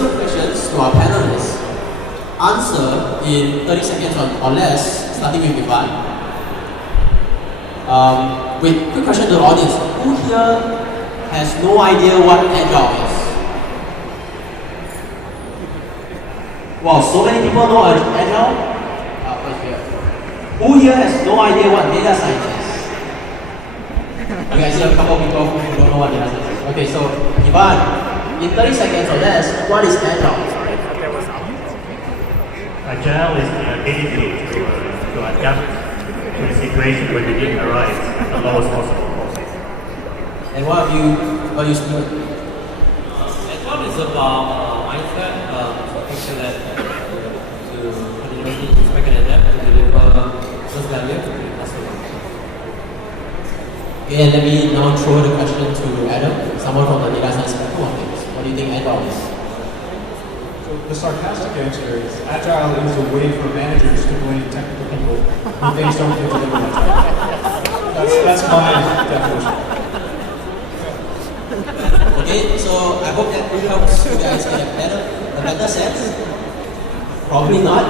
some questions to our panelists. Answer in 30 seconds or less, starting with Eugene. Wait, quick question to the audience. Who here has no idea what Agile is? Wow, so many people know Agile? Right here. Who here has no idea what data science is? Okay, I see a couple of people who don't know what data science is. Okay, so Eugene, in 30 seconds or less, what is Agile? Agile is the ability to adapt to a situation where the need arrives at the lowest possible cost. And what you speak? Agile is about mindset, thinking that to continuously expect and adapt to deliver business value to the customer. Okay, and let me now throw the question to Adam, someone from the data science spectrum of things. What do you think Agile is? So the sarcastic answer is Agile is a way for managers to blame technical people when things don't get delivered on time. That's my definition. Okay, so I hope that helps you guys get a better sense. Probably not.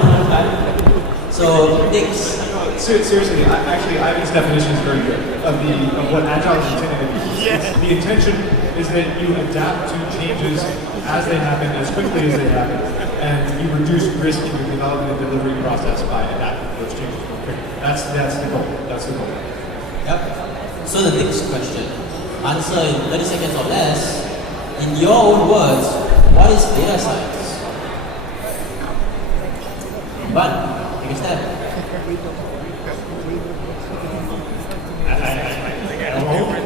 So next. Seriously, actually, Ivan's definition is very good of what Agile is intended to be. Yes. The intention is that you adapt to changes as they happen, as quickly as they happen, and you reduce risk in your development and delivery process by adapting to those changes more quickly. That's the goal. That's the goal. Yep. So the next question, answer in 30 seconds or less. In your own words, what is data science? But take a step.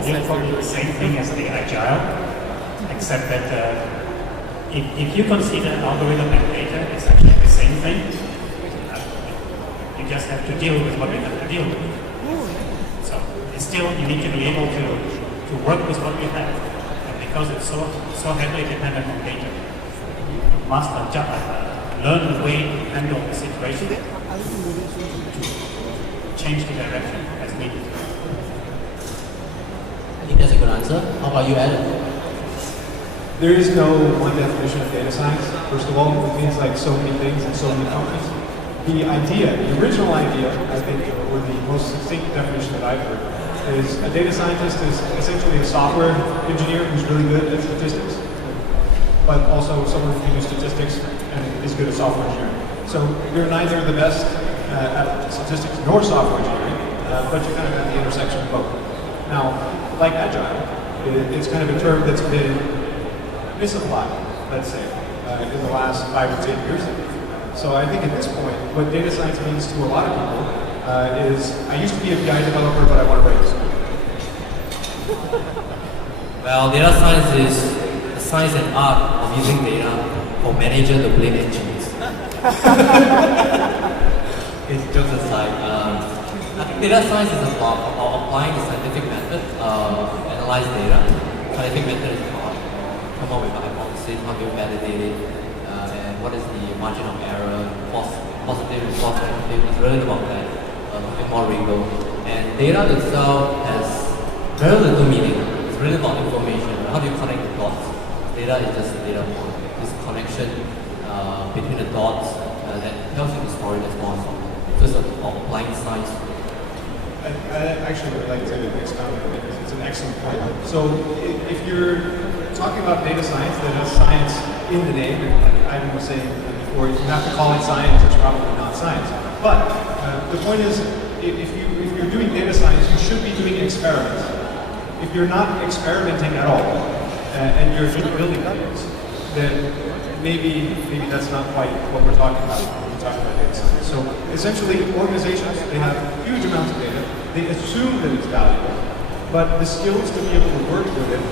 You're probably the same thing as the Agile, except that if you consider algorithm and data, it's actually the same thing. You just have to deal with what you have to deal with. So it's still, you need to be able to work with what you have. And because it's so heavily dependent on data, you must learn the way to handle the situation, to change the direction as needed. I think that's a good answer. How about you, Adam? There is no one definition of data science. First of all, it means like so many things in so many companies. The idea, the original idea, I think, or the most succinct definition that I've heard, is a data scientist is essentially a software engineer who's really good at statistics, but also someone who can do statistics and is good at software engineering. So you're neither the best at statistics nor software engineering, but you're kind of at the intersection of both. Now, like Agile, it's kind of a term that's been misapplied, let's say, in the last 5 or 10 years. So I think at this point, what data science means to a lot of people is, I used to be a BI developer, but I want to write this. Well, data science is the science and art of using data for manager to blame engineers. It's just aside. I think data science is about applying the scientific method to analyze data. Scientific method is about come up with a hypothesis, how do you validate it, and what is the margin of error, positive and false negative. It's really about that, something more rigor. And data itself has very little meaning. It's really about information. How do you connect the dots? Data is just a data point. This connection between the dots that tells you the story that's going on. So it's about applying science. I actually would like to expound on it. It's an excellent point. So if you're talking about data science that has science in the name, like Ivan was saying before, you have to call it science, it's probably not science. But the point is, if you're doing data science, you should be doing experiments. If you're not experimenting at all, and you're just building numbers, then maybe that's not quite what we're talking about when we're talking about data science. So essentially, organizations, they have huge amounts of data, they assume that it's valuable, but the skills to be able to work with it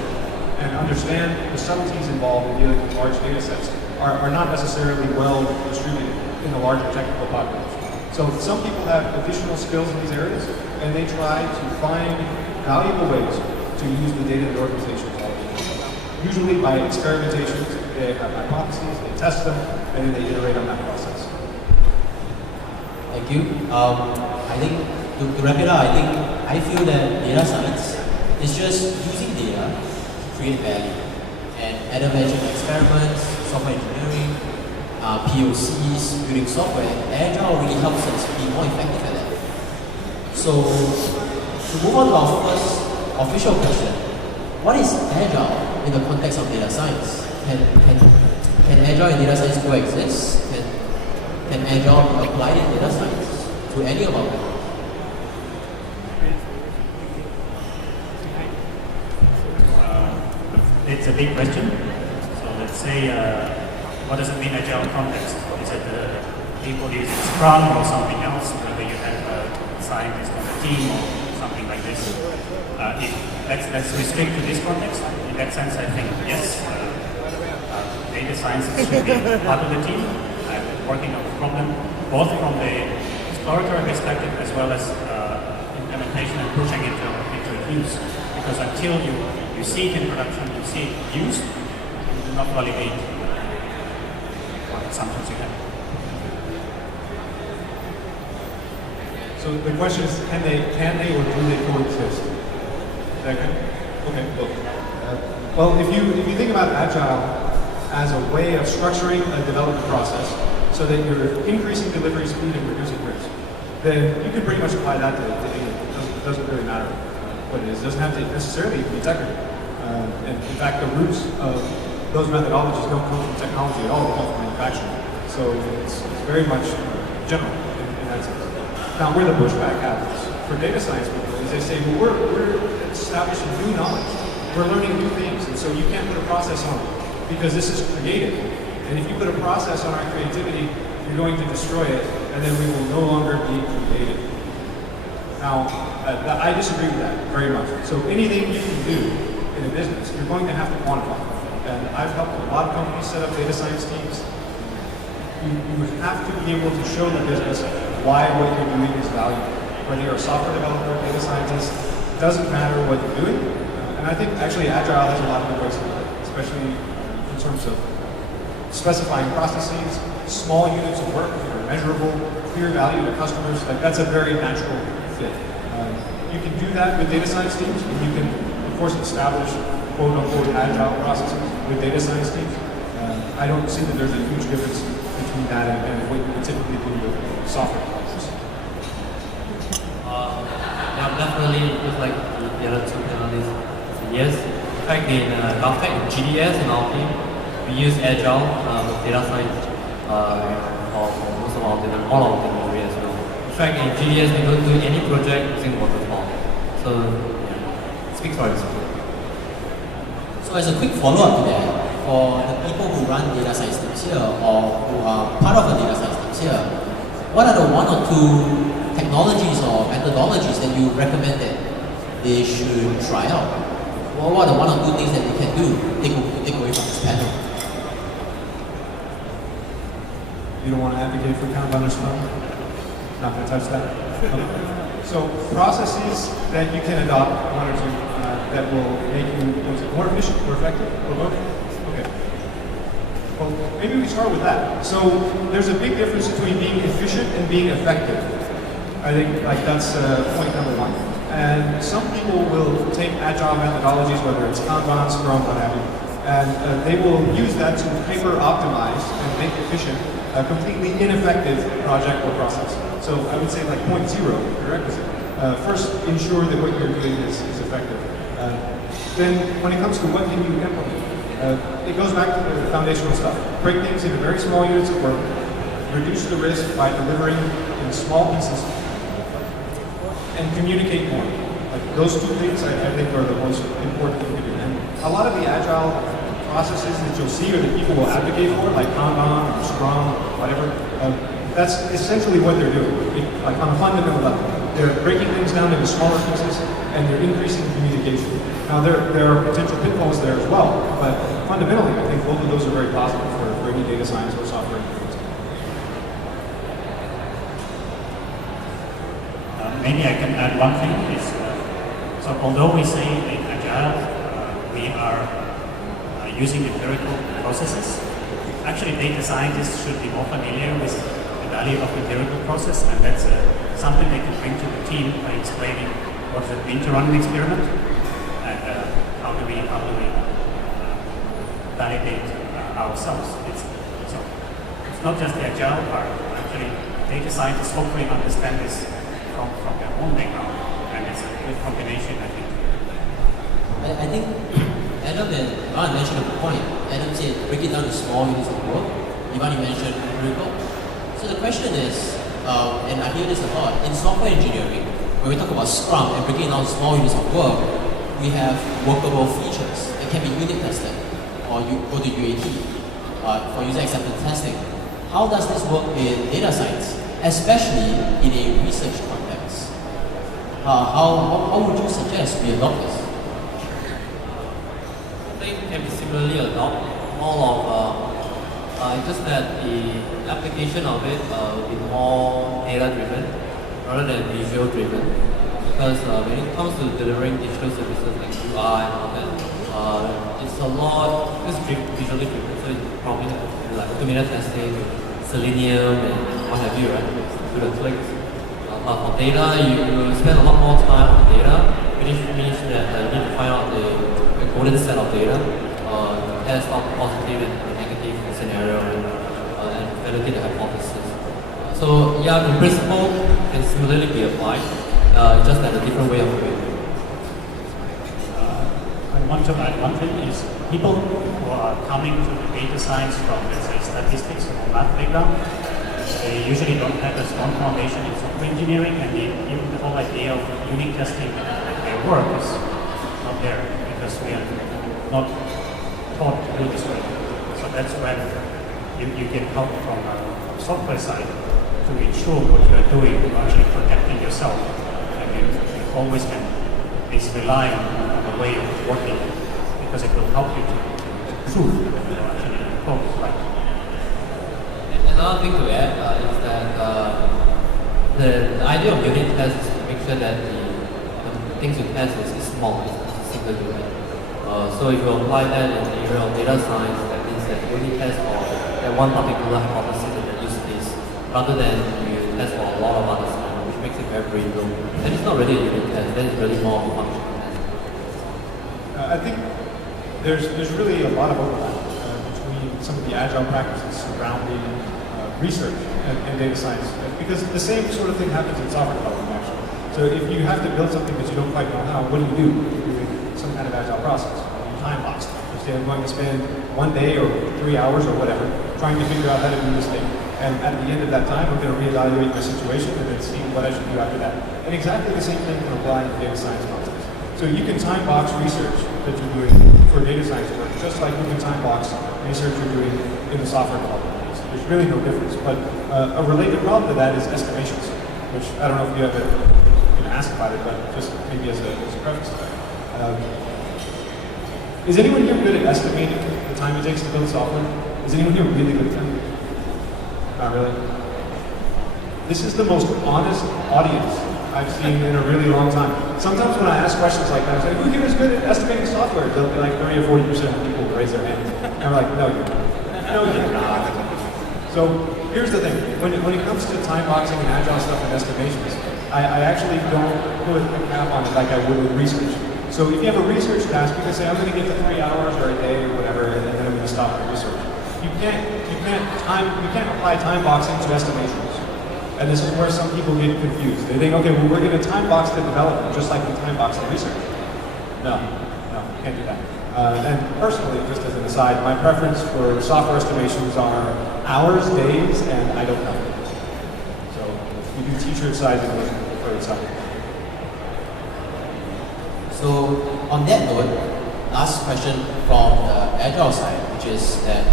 and understand the subtleties involved in dealing with large data sets are not necessarily well distributed in the larger technical population. So some people have additional skills in these areas, and they try to find valuable ways to use the data that organizations have. Usually by experimentations, they have hypotheses, they test them, and then they iterate on that process. Thank you. I think to wrap it up, I feel that data science is just using data to create value. And Adam mentioned experiments, software engineering, POCs, building software, Agile really helps us be more effective at that. So, to move on to our first official question, what is Agile in the context of data science? Can Agile and data science coexist? Can Agile be applied in data science to any of our goals? It's a big question. So let's say, what does it mean Agile context? Is it people using Scrum or something else? Whether you have a scientist on the team or something like this? Let's restrict to this context. In that sense, I think yes, data scientists should be part of the team, working on the problem, both from the exploratory perspective as well as implementation and pushing it into use. Because until you see it in production, you see it used, you do not validate what assumptions you have. So the question is, can they or do they coexist? Is that good? Okay, look. Well, if you think about Agile as a way of structuring a development process so that you're increasing delivery speed and reducing risk, then you can pretty much apply that to data. It doesn't really matter what it is. It doesn't have to necessarily be technical. And in fact, the roots of those methodologies don't come from technology at all, they come from manufacturing. So it's very much general in that sense. Now, where the pushback happens for data science people is they say, well, we're establishing new knowledge. We're learning new things, and so you can't put a process on it because this is creative. And if you put a process on our creativity, you're going to destroy it, and then we will no longer be creative. Now, I disagree with that very much. So anything you can do in a business, you're going to have to quantify. And I've helped a lot of companies set up data science teams. You have to be able to show the business why what you're doing is valuable. Whether you're a software developer, data scientist, it doesn't matter what you're doing. And I think actually Agile has a lot of good ways to do it, especially in terms of specifying processes, small units of work that are measurable, clear value to customers. Like that's a very natural fit. You can do that with data science teams, and you can, of course, establish quote-unquote Agile processes with data science teams. I don't see that there's a huge difference between that and what you would typically do with software projects. Yeah, definitely, just like the other two panelists. Yes, in fact, in Govtech, GDS, in our team, we use Agile with data science for most of our all our delivery as well. In fact, in GDS, we don't do any project using waterfall. So, yeah, speaks for itself. So as a quick follow-up to that, for the people who run data science teams here or who are part of the data science teams here, what are the one or two technologies or methodologies that you recommend that they should try out? What are the one or two things that they can do to take away from this panel? You don't want to advocate for Kanban or Scrum? Not going to touch that? Okay. So processes that you can adopt, one or two, that will make you more efficient, more effective, or both? Okay. Well, maybe we start with that. So there's a big difference between being efficient and being effective. I think like that's point number one. And some people will take agile methodologies, whether it's Kanban, Scrum, what have you, and they will use that to hyper-optimize and make efficient a completely ineffective project or process. So I would say like point zero, prerequisite. First, ensure that what you're doing is effective. Then when it comes to what can you implement, it goes back to the foundational stuff. Break things into very small units of work, reduce the risk by delivering in small pieces, and communicate more. Like those two things I think are the most important thing to do. And a lot of the agile processes that you'll see or that people will advocate for, like Kanban or Scrum, whatever, that's essentially what they're doing. Like on a fundamental level. They're breaking things down into smaller pieces and they're increasing communication. Now there are potential pitfalls there as well, but fundamentally I think both of those are very positive for any data science or software engineers. Maybe I can add one thing. Is, so although we say in Agile we are using empirical processes, actually data scientists should be more familiar with the value of empirical process, and that's something they can bring to the team by explaining what does it mean to run an experiment and how do we validate ourselves. So not just the agile part. Actually, data scientists hopefully understand this from their own background, and it's a good combination, I think. I think Adam and Ivan mentioned a point. Adam said break it down to small units of work. Ivan, you mentioned empirical. So the question is, and I hear this a lot, in software engineering, when we talk about Scrum and breaking down small units of work, we have workable features. It can be unit tested, or you go to UAT for user acceptance testing. How does this work in data science, especially in a research context? How would you suggest we adopt this? I think it can be similarly adopted. More of it's just that the application of it will be more data-driven rather than visual-driven. Because when it comes to delivering digital services like UI and all that, it's a lot, it's visually driven, so it's probably like automated testing, Selenium and what have you, right? Do the clicks. But for data, you spend a lot more time on data, which means that you need to find out the golden set of data, test out positive and negative scenario, and validate the hypothesis. So yeah, in principle, can similarly be applied, just at a different way of doing it. I want to add one thing is people who are coming to the data science from, let's say, statistics or math background, they usually don't have a strong foundation in software engineering, and even the whole idea of unit testing their work is not there because we are not taught to do this way. So that's when you get help from software side to ensure what you are doing, you're actually protecting yourself, and you always can rely on the way of working because it will help you to prove that you are actually code is right. Another thing to add is that the idea of unit tests is to make sure that the things you test is small, it's a single unit. So if you apply that in the area of data science, that means that you only test for that one particular hypothesis in the use case, rather than you test for a lot of others, which makes it very brittle. And it's not really a unit test, then it's really more of a functional test. I think there's really a lot of overlap between some of the agile practices surrounding research and data science, because the same sort of thing happens in software development actually. So if you have to build something that you don't quite know how, what do? You're doing some kind of agile process. You time box it. You say, I'm going to spend 1 day or 3 hours or whatever trying to figure out how to do this thing. And at the end of that time, I'm going to reevaluate my situation and then see what I should do after that. And exactly the same thing can apply in the data science process. So you can time box research that you're doing for data science work, just like you can time box research you're doing in the software development. There's really no difference. But a related problem to that is estimations, which I don't know if you ever been asked about it, but just maybe as a preface to that. Is anyone here good at estimating the time it takes to build software? Is anyone here really good at that? Not really. This is the most honest audience I've seen in a really long time. Sometimes when I ask questions like that, I say, who here is good at estimating software? They'll be like 30 or 40% of people will raise their hands. And I'm like, no, you're not. No, you're not. So here's the thing. When it comes to time boxing and agile stuff and estimations, I actually don't put a cap on it like I would with research. So if you have a research task, you can say, I'm going to get to 3 hours or a day or whatever, and then I'm going to stop my research. You can't apply time boxing to estimations. And this is where some people get confused. They think, okay, well, we're going to time box the development just like we time box the research. No, you can't do that. And personally, just as an aside, my preference for software estimations are hours, days, and I don't know. So you do t-shirt sizing for yourself. So on that note, last question from the agile side, which is that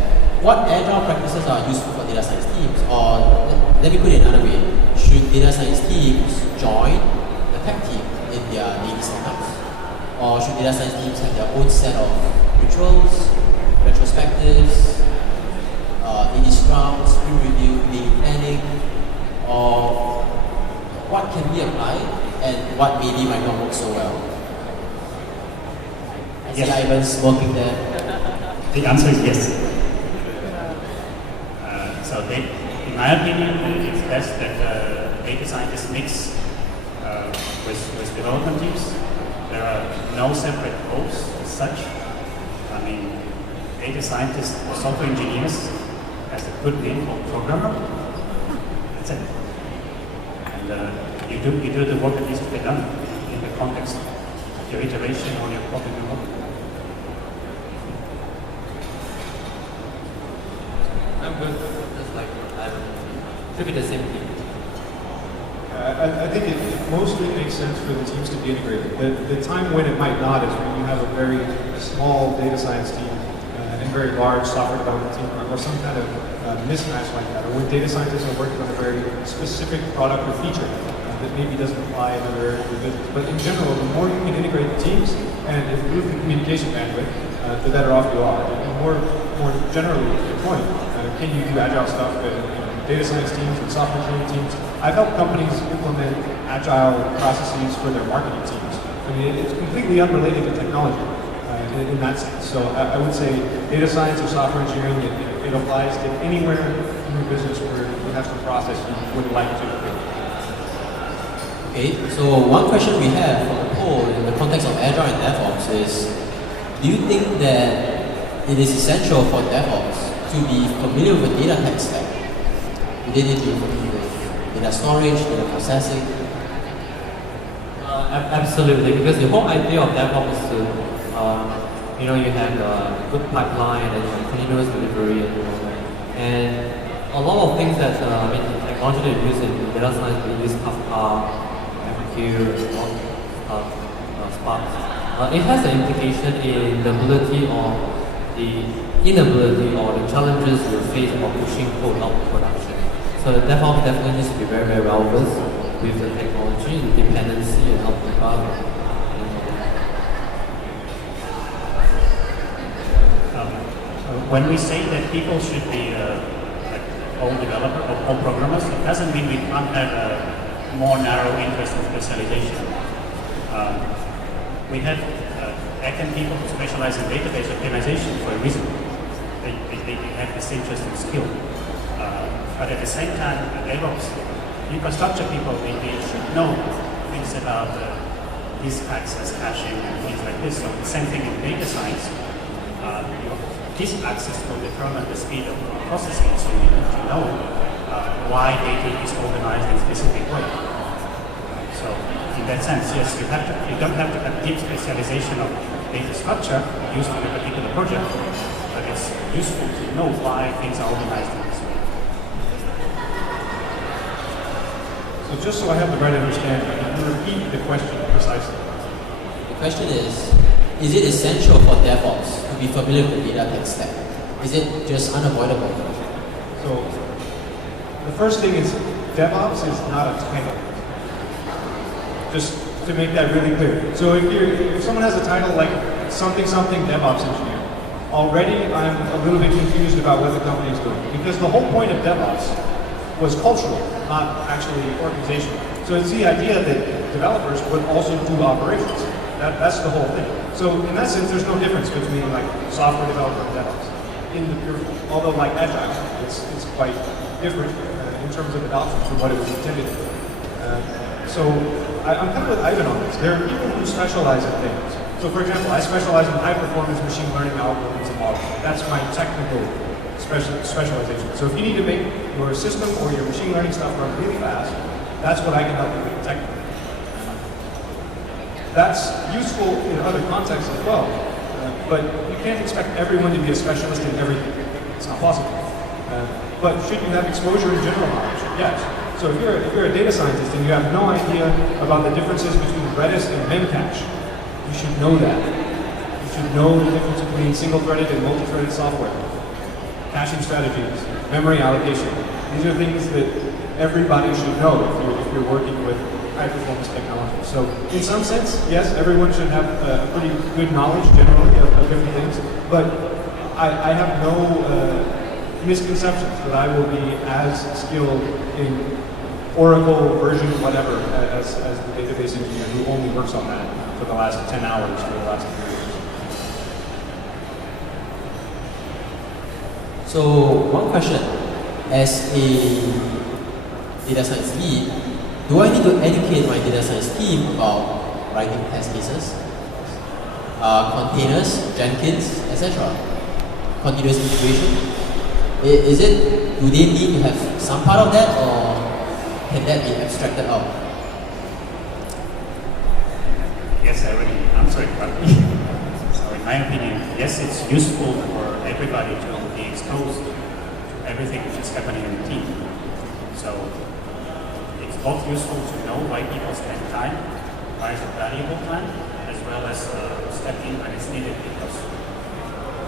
what agile practices are useful for data science teams? Or let me put it another way, should data science teams join the tech team in their daily setups? Or should data science teams have their own set of rituals, retrospectives, daily scrum, sprint review, daily planning? Or what can be applied and what maybe might not work so well? I see Ivan's working there. The answer is yes. So in my opinion, it's best that data scientists mix with development teams. There are no separate roles as such. I mean, data scientists or software engineers as the good name for programmer. That's it. And you do the work that needs to be done in the context of your iteration or your quality work. I'm good. Just like should be the same thing. I think it mostly makes sense for the teams to be integrated. The time when it might not is when you have a very small data science team and very large software development team, or some kind of mismatch like that, or when data scientists are working on a very specific product or feature that maybe doesn't apply in other areas of the business. But in general, the more you can integrate the teams and improve the communication bandwidth, the better off you are. And more generally, to your point, can you do agile stuff in data science teams and software engineering teams? I've helped companies implement agile processes for their marketing teams. I mean, it's completely unrelated to technology in that sense. So I would say data science or software engineering, it applies to anywhere in your business where you have some process you would like to create. Okay, so one question we have from the poll in the context of Agile and DevOps is, do you think that it is essential for DevOps to be familiar with data tech stack? Do they need to be familiar with data storage, data processing? Absolutely, because the whole idea of DevOps is to, you have a good pipeline and continuous delivery and a lot of things that the technology that you use in data science, we use Kafka, MQ, Spark. It has an implication in the ability or the inability or the challenges you face of pushing code out of production. So the DevOps definitely needs to be very, very well versed with the technology, the dependency, and how to develop. When we say that people should be like all developers or all programmers, it doesn't mean we can't have a more narrow interest in specialization. We have backend people who specialize in database optimization for a reason. They have this interest in skill. But at the same time, DevOps, infrastructure people, they should know things about disk access, caching, and things like this. So the same thing in data science. Disk access will determine the speed of processing, so you need to know why data is organized in a specific way. So in that sense, yes, you don't have to have deep specialization of data structure used in a particular project, but it's useful to know why things are organized in this way. So just so I have the right understanding, can you repeat the question precisely? The question is it essential for DevOps to be familiar with the data tech stack? Is it just unavoidable? So the first thing is DevOps is not a title. Just to make that really clear. So if someone has a title like something DevOps engineer, already I'm a little bit confused about what the company is doing, because the whole point of DevOps was cultural, not actually organizational. So it's the idea that developers would also do operations. That's the whole thing. So in that sense, there's no difference between like software developer and DevOps in the pure form. Although like Agile, it's quite different in terms of adoption from what it was intended to be. So I'm kind of with Ivan on this. There are people who specialize in things. So for example, I specialize in high-performance machine learning algorithms and models. That's my technical specialization. So if you need to make your system or your machine learning stuff run really fast, that's what I can help you with technically. That's useful in other contexts as well, but you can't expect everyone to be a specialist in everything. It's not possible. But should you have exposure in general knowledge? Yes. So if you're a data scientist and you have no idea about the differences between Redis and Memcache, you should know that. You should know the difference between single-threaded and multi-threaded software, caching strategies, memory allocation. These are things that everybody should know if you're working with high-performance technology. So in some sense, yes, everyone should have pretty good knowledge generally of different things, but I have no misconceptions that I will be as skilled in Oracle version whatever as the database engineer who only works on that for the last 10 hours for the last 3 years. So one question, as a data science lead, do I need to educate my data science team about writing test cases, containers, Jenkins, etc.? Continuous integration? Do they need to have some part of that, or can that be abstracted out? Yes, I already answered it partly. So in my opinion, yes, it's useful for everybody to be exposed to everything which is happening in the team. So it's both useful to know why people spend time, why it's a valuable time, as well as step in when it's needed, because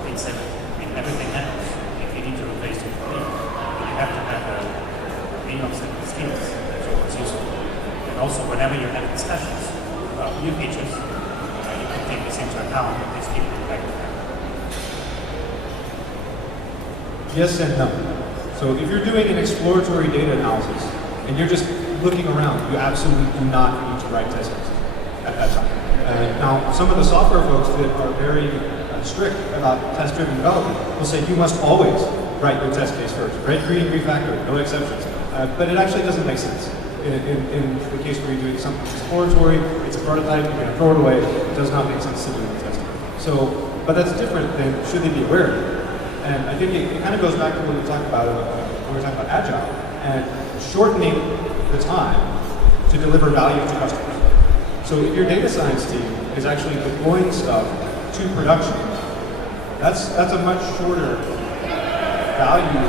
things happen. Everything happens. If you need to replace your employee, you have to have a minimum set of skills. So it's useful. And also, whenever you have discussions about new features, you can take this into account with these people back to back. Yes and no. So if you're doing an exploratory data analysis and you're just looking around, you absolutely do not need to write test cases at that time. Now, some of the software folks that are very strict about test-driven development will say you must always write your test case first, right? Create and refactor, no exceptions. But it actually doesn't make sense. In the case where you're doing something exploratory, it's a prototype, you're going to throw it away, it does not make sense to do the testing. So, but that's different than should they be aware of it. And I think it kind of goes back to what we talked about when we were talking about Agile and shortening the time to deliver value to customers. So if your data science team is actually deploying stuff to production, that's a much shorter value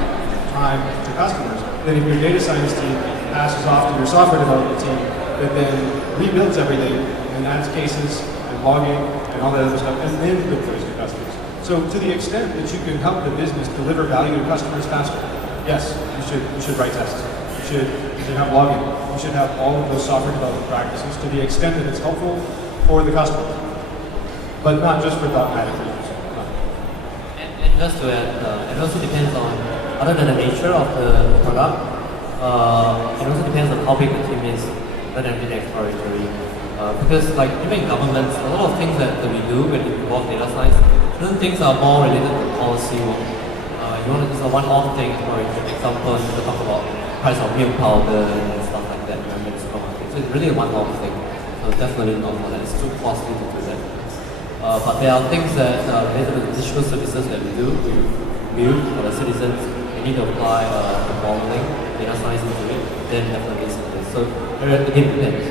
time to customers than if your data science team passes off to your software development team that then rebuilds everything and adds cases and logging and all that other stuff and then deploys to customers. So to the extent that you can help the business deliver value to customers faster, yes, you should write tests. You should have logging. You should have all of those software development practices to the extent that it's helpful for the customer, but not just for dogmatic reasons. And just to add, it also depends on, other than the nature of the product, it also depends on how big the team is, rather than being exploratory. Because like even in governments, a lot of things that we do when it involves data science, certain things are more related to policy work. It's a one-off thing, for example, you talk about price of milk powder and stuff like that in the supermarket. So it's really a one-off thing. So definitely not for that. It's too costly to do that. But there are things that related to the digital services that we build for the citizens. We need to apply the modeling, data science into it. Then definitely it's this. So again, it depends.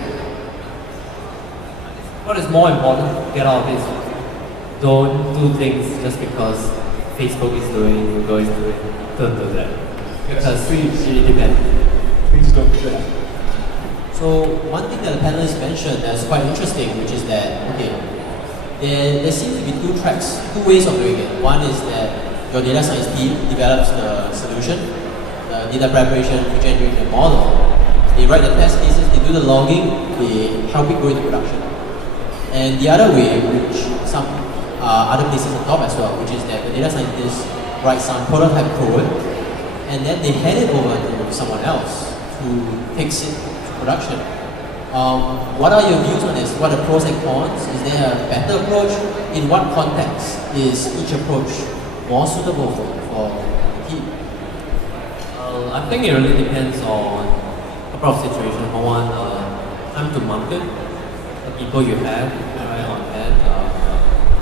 What is more important to get out of this? Don't do things just because Facebook is doing, Google is doing. Don't do that. Because it depends. Please don't do that. So one thing that the panelists mentioned that's quite interesting, which is that, okay, there seems to be two tracks, two ways of doing it. One is that your data science team develops the solution, the data preparation, feature engineering the model. They write the test cases, they do the logging, they help it go into production. And the other way, which some other places on top as well, which is that the data scientists write some prototype code and then they hand it over to someone else who takes it to production. What are your views on this? What are the pros and cons? Is there a better approach? In what context is each approach more suitable for the team? I think it really depends on a couple of situations. Number one, time to market, the people you have on hand,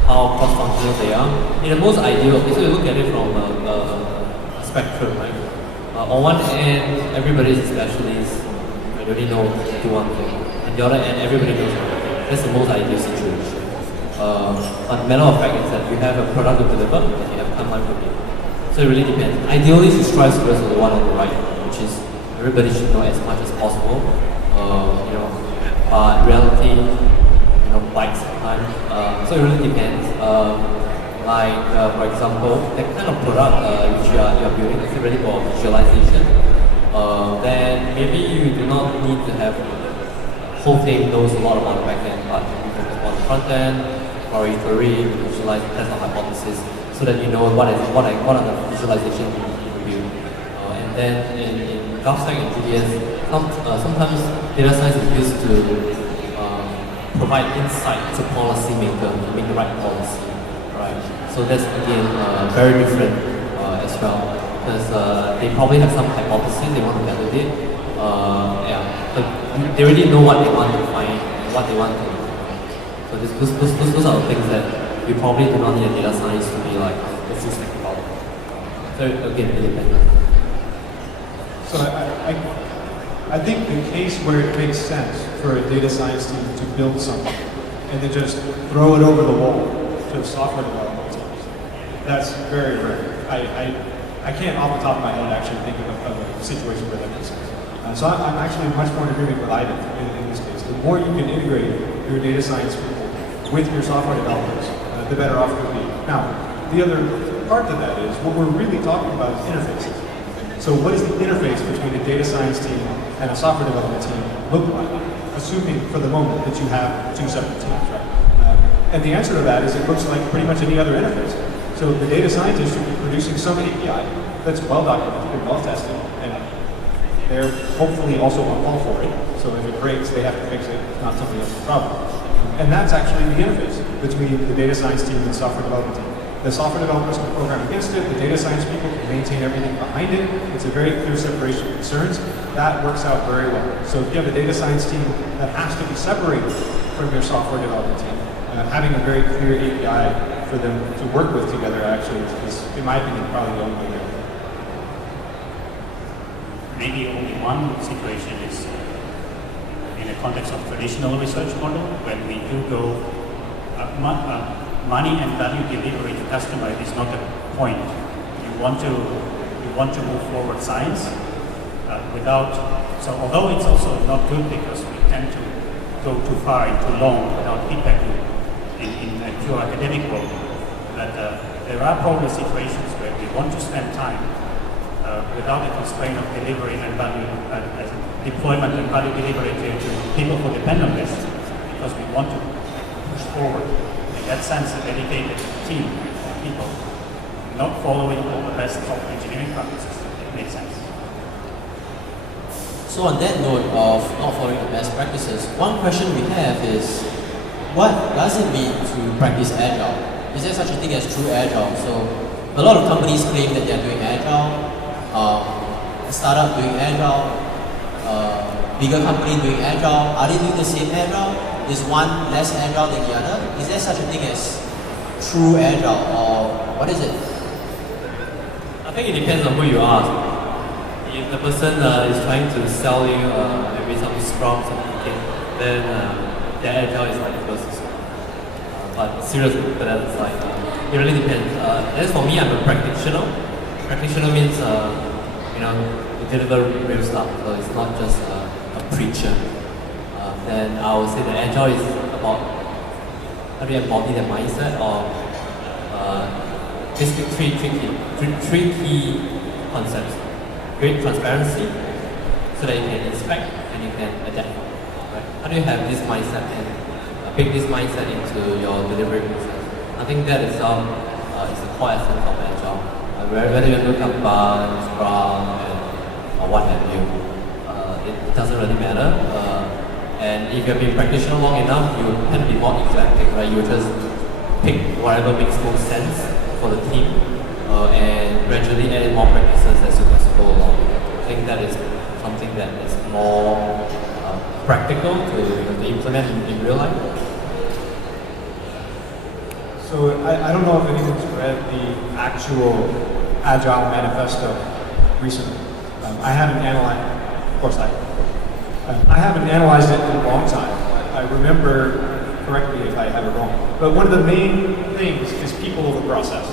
how cross-functional they are. In the most ideal, so you look at it from a spectrum, right? On one end, everybody is a specialist, they already know to do one thing. On the other end, everybody knows everything. That's the most ideal situation. But the matter of fact is that you have a product to deliver and you have timeline to meet. So it really depends. Ideally, you strive towards the one on the right, which is everybody should know as much as possible. But reality, bites time. So it really depends. For example, that kind of product which you are building is ready for visualization. Then maybe you do not need to have the whole thing knows a lot about the back end, but you focus on the front end, exploratory, visualize, test our hypothesis, so that you know what are the visualization you need to build. And then in Govtech and GDS, sometimes data science is used to provide insight to policymakers to make the right policy, right? So that's again very different as well, because they probably have some hypothesis they want to validate. But they already know what they want to find and what they want to. So those are the things that you probably do not need a data science to be like the full stack about. So again, it depends. So I think the case where it makes sense for a data science team to build something and then just throw it over the wall to a software development team, that's very rare. I can't off the top of my head actually think of a situation where that makes sense. So I'm actually much more in agreement with Ivan in this case. The more you can integrate your data science people with your software developers, the better off you'll be. Now, the other part to that is what we're really talking about is interfaces. So what does the interface between a data science team and a software development team look like? Assuming for the moment that you have two separate teams, right? And the answer to that is it looks like pretty much any other interface. So the data scientist should be producing some API that's well documented and well tested, and they're hopefully also on call for it. So if it breaks, they have to fix it, not somebody else's problem. And that's actually the interface between the data science team and the software development team. The software developers can program against it, the data science people can maintain everything behind it. It's a very clear separation of concerns. That works out very well. So if you have a data science team that has to be separated from your software development team, having a very clear API for them to work with together actually is, in my opinion, probably the only way to go. Maybe only one situation is in the context of traditional research model, when we do go, money and value delivery to customer is not the point. You want to move forward science so although it's also not good because we tend to go too far and too long without feedback in a pure academic world, but there are probably situations where we want to spend time without the constraint of delivery and value, deployment and value delivery to people who depend on this, because we want to push forward. In that sense, a dedicated team of people not following all the best of engineering practices. It makes sense. So on that note of not following the best practices, one question we have is, what does it mean to practice Agile? Is there such a thing as true Agile? So a lot of companies claim that they are doing Agile, a startup doing Agile, bigger company doing Agile. Are they doing the same Agile? Is one less Agile than the other? Is there such a thing as true Agile, or what is it? I think it depends on who you ask. If the person is trying to sell you maybe some Scrum certificate, then their Agile is like the first. But seriously, it's like, it really depends. As for me, I'm a practitioner. Practitioner means, you deliver real stuff, so it's not just a preacher. Then I would say that Agile is about how do you embody the mindset of basically three key concepts. Great transparency, so that you can inspect and you can adapt. Right? How do you have this mindset and bake this mindset into your delivery process? I think that itself is the core essence of Agile. Whether you look up Scrum or what have you, it doesn't really matter. And if you've been practitioner long enough, you tend to be more eclectic, right? You just pick whatever makes most sense for the team and gradually add in more practices as you go along. I think that is something that is more practical to implement in real life. So I don't know if anyone's read the actual Agile manifesto recently. I haven't analyzed, of course I haven't analyzed it in a long time. I remember, correctly if I have it wrong, but one of the main things is people over process,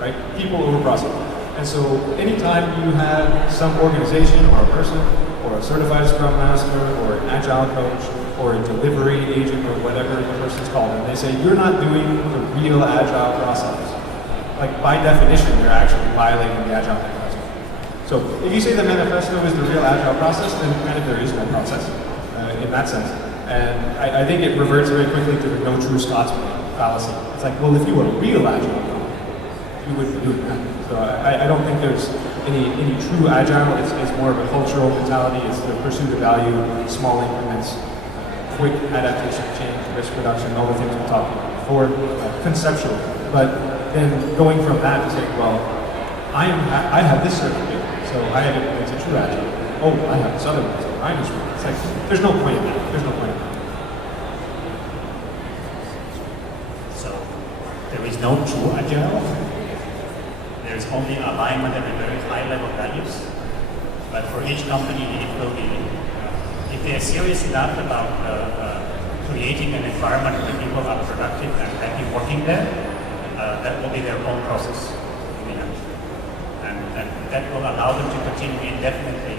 right? People over process. And so anytime you have some organization or a person or a certified Scrum Master or an Agile coach or a delivery agent or whatever the person's called, and they say you're not doing the real Agile process, like by definition you're actually violating the Agile manifesto. So if you say the manifesto is the real Agile process, then granted there is no process in that sense. And I think it reverts very quickly to the no true Scotsman fallacy. It's like, well, if you were a real Agile company, you wouldn't be doing that. So I don't think there's any true Agile. It's more of a cultural mentality. It's the pursuit of value, small increments, quick adaptation, change, risk reduction, all the things we talked about before, conceptual. But then going from that to say, well, I have this certificate, so I have it, it's a true Agile. Oh, I have this other one, so I'm just it's like, there's no point in that. There's no point in that. So, there is no true Agile? there's only alignment at a very high level values. But for each company, it will be, if they are serious enough about creating an environment where people are productive and happy working there, that will be their own process in the end. And that will allow them to continue indefinitely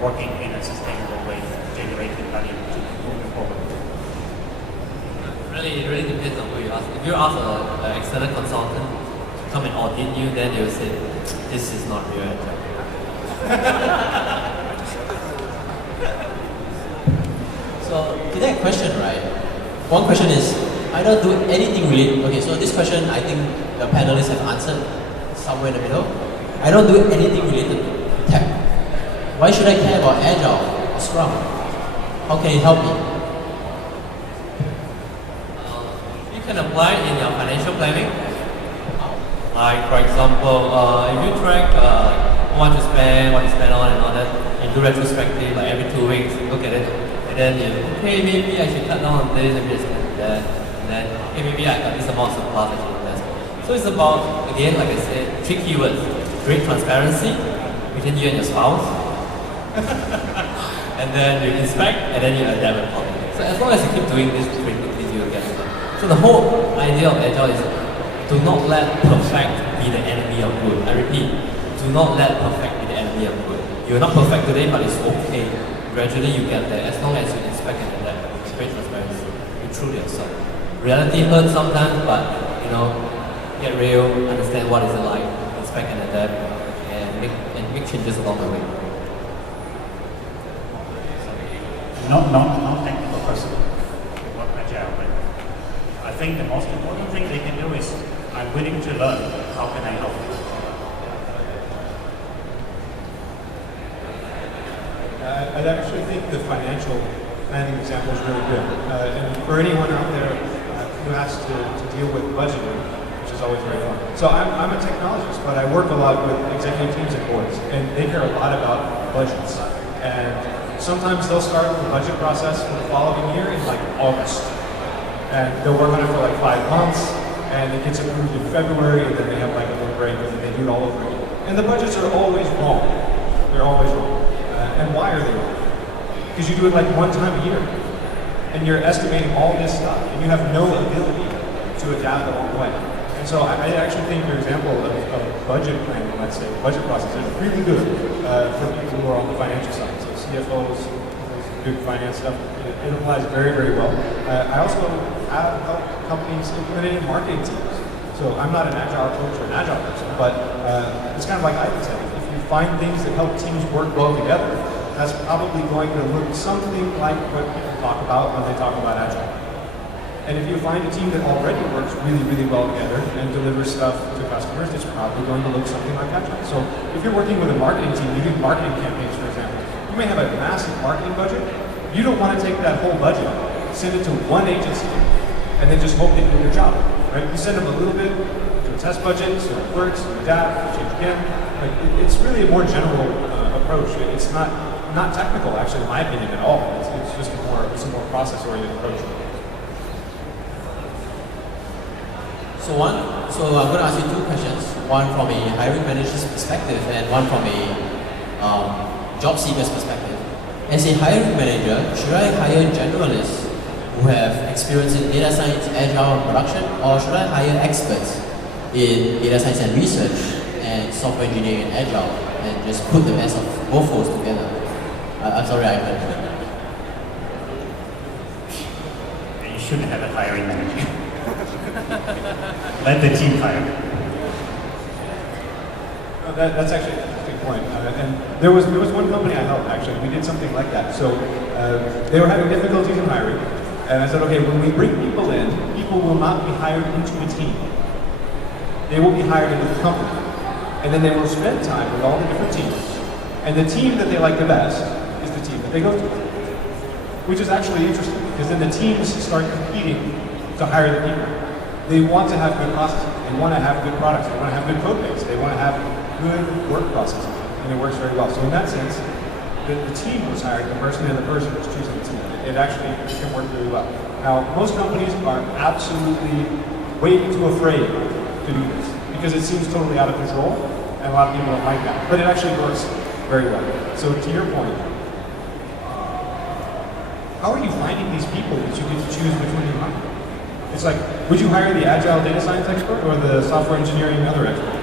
working in a sustainable way, generating value to moving forward. It really depends on who you ask. If you ask an external consultant to come and audit you, then they'll say, this is not real agile. So, to that question, right? One question is, I don't do anything related. Okay, so this question, I think the panelists have answered somewhere in the middle. I don't do anything related to tech. Why should I care about Agile or Scrum? How can it help me? You can apply it in your financial planning. Like, for example, if you track what you spend on and all that, you do retrospective, like every 2 weeks, look at it, and then you, okay, maybe I should cut down on this, maybe I should do that, and then, okay, maybe I got this amount of surplus, I should invest. So it's about, again, like I said, 3 keywords: great transparency between you and your spouse, and then you inspect, and then you adapt accordingly. So as long as you keep doing this, you will get it. So the whole idea of Agile is do not let perfect be the enemy of good. I repeat, do not let perfect be the enemy of good. You're not perfect today, but it's okay. Gradually you get there as long as you inspect and adapt with great transparency. You truly yourself. Reality hurts sometimes, but you know, get real, understand what is it like, inspect and adapt, and make changes along the way. Not technical person, not agile, but I think the most important thing they can do is, I'm willing to learn, how can I help you? I actually think the financial planning example is really good. And for anyone out there who has to deal with budgeting, which is always very fun. So I'm a technologist, but I work a lot with executive teams and boards, and they care a lot about budgets. And sometimes they'll start the budget process for the following year in like August. And they'll work on it for like 5 months, and it gets approved in February, and then they have like a little break, and then they do it all over again. And the budgets are always wrong. They're always wrong. And why are they wrong? Because you do it like 1 time a year, and you're estimating all this stuff, and you have no ability to adapt along the way. And so I actually think your example of budget planning, let's say, budget process is really good for people who are on the financial side. So CFOs, do finance stuff, it applies very, very well. I also have helped companies implementing marketing teams. So I'm not an agile coach or an agile person, but it's kind of like Ivan said, if you find things that help teams work well together, that's probably going to look something like what people talk about when they talk about agile. And if you find a team that already works really, really well together and delivers stuff to customers, it's probably going to look something like agile. So if you're working with a marketing team, you do marketing campaigns, for example, you may have a massive marketing budget. You don't want to take that whole budget, send it to one agency, and then just hope they do their job, right? You send them a little bit, do a test budget, so it works, you adapt, you change again. Like, it's really a more general approach. It's not technical, actually, in my opinion, at all. It's just a more process-oriented approach. So I'm going to ask you 2 questions. One from a hiring manager's perspective, and one from a job seeker's perspective. As a hiring manager, should I hire generalists who have experience in data science, agile, and production, or should I hire experts in data science and research and software engineering and agile, and just put the best of both worlds together? I'm sorry, Ivan. You shouldn't have a hiring manager. Let the team hire. That's actually an interesting point. And there was one company I helped, actually. We did something like that. So they were having difficulties in hiring. And I said, okay, when we bring people in, people will not be hired into a team. They will be hired into the company. And then they will spend time with all the different teams. And the team that they like the best is the team that they go to. Which is actually interesting, because then the teams start competing to hire the people. They want to have good processes. They want to have good products. They want to have good code base. They want to have good work processes. And it works very well. So in that sense, the team was hired, the person and the person was choosing the team. It actually can work really well. Now, most companies are absolutely way too afraid to do this. because it seems totally out of control, and a lot of people don't like that. But it actually works very well. So to your point, how are you finding these people that you get to choose which one you hire? It's like, would you hire the agile data science expert or the software engineering other expert?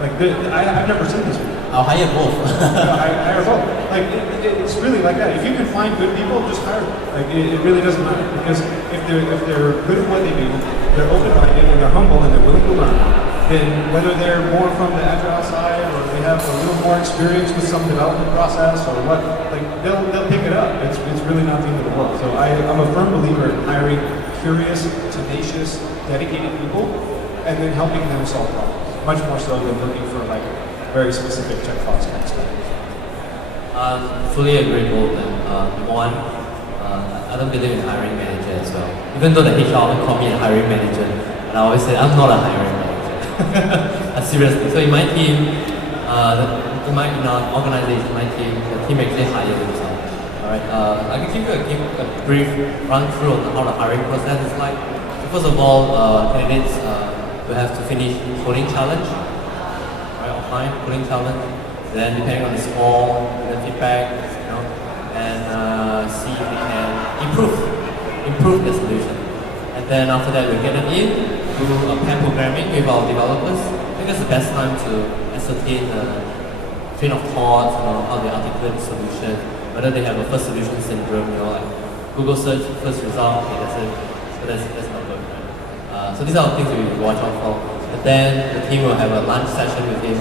Like, I've never seen this before. I'll hire both. I hire both. Like, it's really like that. If you can find good people, just hire them. Like, it really doesn't matter. Because if they're good at what they do, they're open-minded and they're humble and they're willing to learn, then whether they're more from the agile side or they have a little more experience with some development process or what, like, they'll pick it up. It's really not the end of the world. So I'm a firm believer in hiring curious, tenacious, dedicated people and then helping them solve problems. Much more so than looking for like very specific checkbox kind of stuff. Fully agree with them. Number one, I don't believe in hiring manager as well. Even though the HR will call me a hiring manager, and I always say I'm not a hiring manager. Seriously. So in my team, in my organization, my team, the team actually hires themselves. Alright. I can give you a brief run through on how the hiring process is like. So first of all, candidates will have to finish coding challenge, right? Offline coding challenge. Then depending on the score, the feedback, and see if they can improve the solution. And then after that, we get them in, do a pair programming with our developers. I think that's the best time to ascertain the train of thought, how they articulate the solution, whether they have a first solution syndrome, like Google search, first result, okay, that's it. So that's not good. So these are the things that we watch out for. And then the team will have a lunch session with him,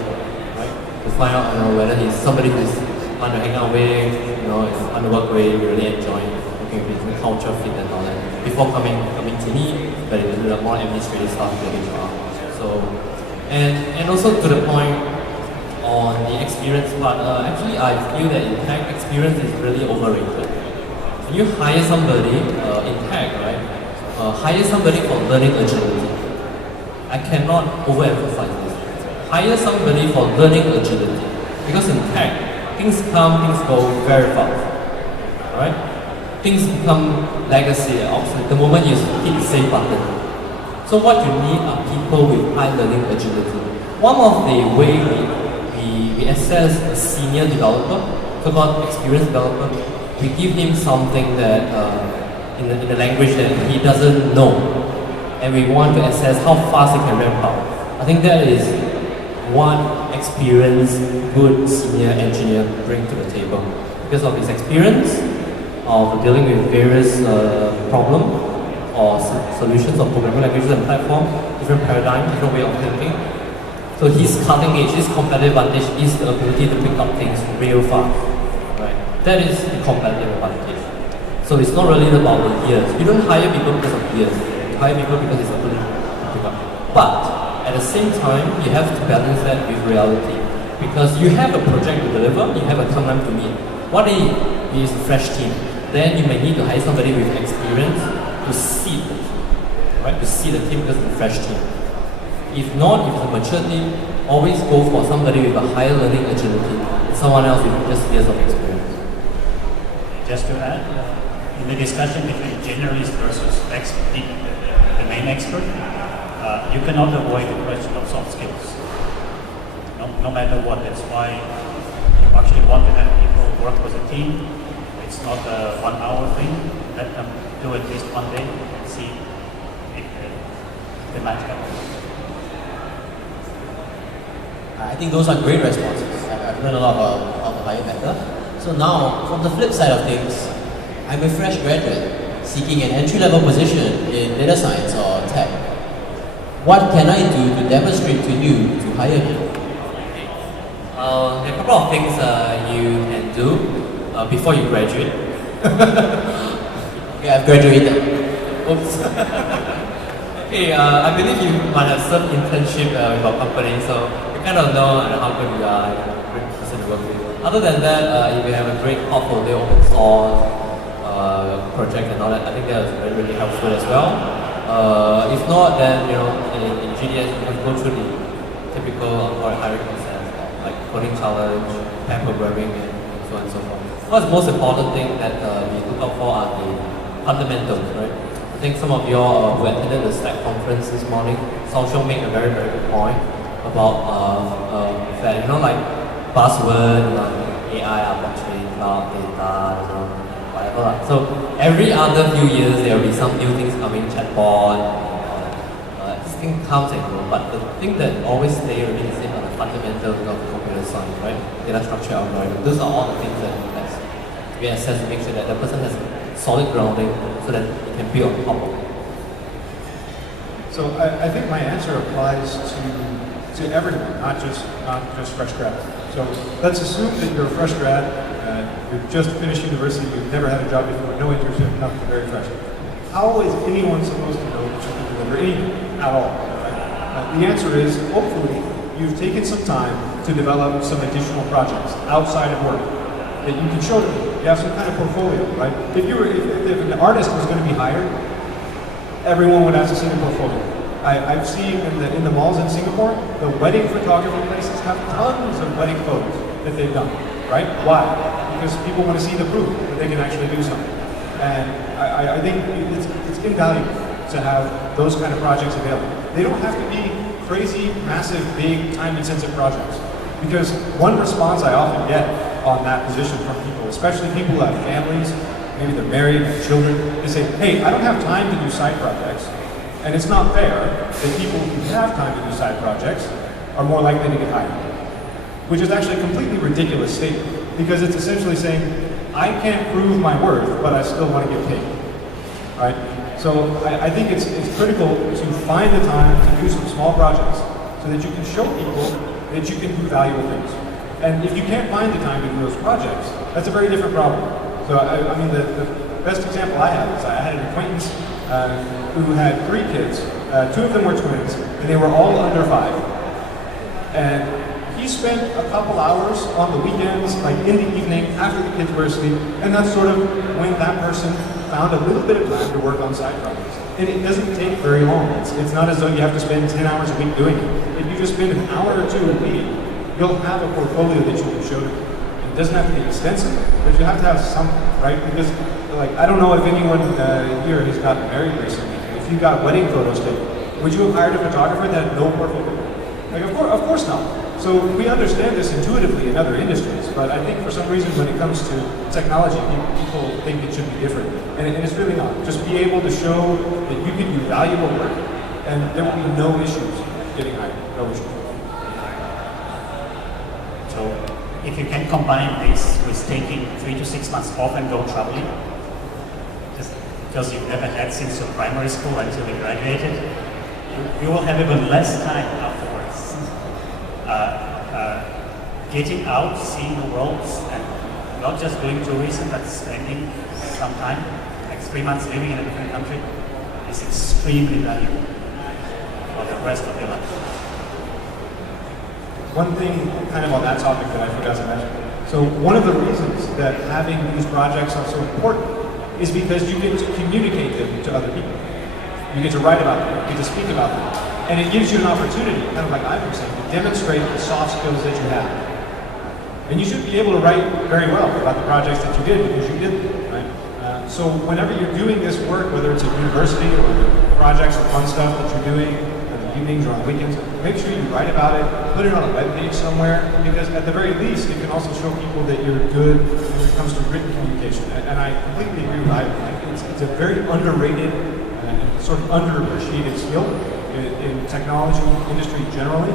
right? To find out whether he's somebody who's fun to hang out with, is fun to work with, we really enjoy working with his culture fit and all that. Before coming to me, but it was more administrative stuff with HR. So and also to the point on the experience part, actually I feel that in tech experience is really overrated. When you hire somebody in tech, right? Hire somebody for learning agility. I cannot overemphasize this. Hire somebody for learning agility. Because in tech, things come, things go very fast. Alright? Things become legacy, obsolete the moment you hit the save button. So what you need are people with high learning agility. One of the way we assess a senior developer, so-called experienced developer, we give him something that in the language that he doesn't know, and we want to assess how fast he can ramp up. I think that is one experienced, good senior engineer bring to the table because of his experience of dealing with various problems or solutions of programming languages and platform, different paradigms, different way of thinking. So his cutting edge, his competitive advantage is the ability to pick up things real fast. Right? That is the competitive advantage. So it's not really about the years. You don't hire people because of years. You hire people because it's ability to pick up. But at the same time, you have to balance that with reality. Because you have a project to deliver, you have a timeline to meet. What if it is a fresh team? Then you may need to hire somebody with experience to seed the team. Right? To seed the team because it's a fresh team. If not, if it's a mature team, always go for somebody with a higher learning agility and someone else with just years of experience. Just to add, in the discussion between generalist versus the main expert, you cannot avoid the question of soft skills. No matter what, that's why you actually want to have people work as a team. It's not a 1 hour thing. Let them do at least one day and see if they match up. I think those are great responses. I've learned a lot about how to hire better. So now, from the flip side of things, I'm a fresh graduate seeking an entry-level position in data science or tech. What can I do to demonstrate to you to hire me? There are a couple of things you can do before you graduate. Okay, I've graduated. Oops. Okay, I believe you might have some internship with our company, so you kind of know how good you are, great person to work with. Other than that, if you have a great portfolio, open source, project and all that, I think that is very, really helpful as well. If not, then in GDS you have to go through the typical hiring process, like coding challenge, pair programming, and so on and so forth. What's the most important thing that we look out for are the fundamentals, right? The think some of you all who attended the Stack conference this morning, Social made a very, very good point about that, like buzzword, AI, blockchain, cloud, data, whatever. So every other few years there will be some new things coming, chatbot, this thing comes and goes, but the thing that always stay remain the same are the fundamentals of computer science, right? Data structure algorithm. Those are all the things that we assess to make sure that the person has solid grounding so that it can build on top of it. So I think my answer applies to everyone, not just fresh grad. So let's assume that you're a fresh grad, you've just finished university, you've never had a job before, no internship, nothing, very fresh. How is anyone supposed to know that you can deliver anything at all? Right? The answer is, hopefully, you've taken some time to develop some additional projects outside of work that you can show to people. You have some kind of portfolio, right? If an artist was going to be hired, everyone would have to see the portfolio. I've seen in the malls in Singapore, the wedding photography places have tons of wedding photos that they've done, right? Why? Because people want to see the proof that they can actually do something. And I think it's invaluable to have those kind of projects available. They don't have to be crazy, massive, big, time-intensive projects. Because one response I often get on that position from people, especially people who have families, maybe they're married, have children, they say, hey, I don't have time to do side projects. And it's not fair that people who have time to do side projects are more likely to get hired. Which is actually a completely ridiculous statement, because it's essentially saying, I can't prove my worth, but I still want to get paid. Right? So I think it's critical to find the time to do some small projects so that you can show people that you can do valuable things. And if you can't find the time to do those projects, that's a very different problem. So I mean, the best example I have is I had an acquaintance who had 3 kids. 2 of them were twins, and they were all under 5. And he spent a couple hours on the weekends, like in the evening, after the kids were asleep, and that's sort of when that person found a little bit of time to work on side projects. And it doesn't take very long. It's not as though you have to spend 10 hours a week doing it. If you just spend an hour or 2 a week, you'll have a portfolio that you can show to them. It doesn't have to be extensive, but you have to have something, right? Because, like, I don't know if anyone here has gotten married recently. If you got wedding photos taken, would you have hired a photographer that had no portfolio? Like, of course not. So we understand this intuitively in other industries, but I think for some reason when it comes to technology, people think it should be different. And it's really not. Just be able to show that you can do valuable work, and there will be no issues getting hired. No issues. So if you can combine this with taking 3 to 6 months off and go traveling, just because you've never had since your primary school until you graduated, you will have even less time afterwards. Getting out, seeing the world, and not just doing tourism, but spending some time, like 3 months living in a different country, is extremely valuable for the rest of your life. One thing kind of on that topic that I forgot to mention. So one of the reasons that having these projects are so important is because you get to communicate them to other people. You get to write about them, you get to speak about them. And it gives you an opportunity, kind of like I was saying, to demonstrate the soft skills that you have. And you should be able to write very well about the projects that you did because you did them, right? So whenever you're doing this work, whether it's at university or the projects or fun stuff that you're doing in the evenings or on the weekends, make sure you write about it, put it on a web page somewhere, because at the very least, it can also show people that you're good when it comes to written communication. And I completely agree with Ivan. It's a very underrated and sort of underappreciated skill in technology industry generally,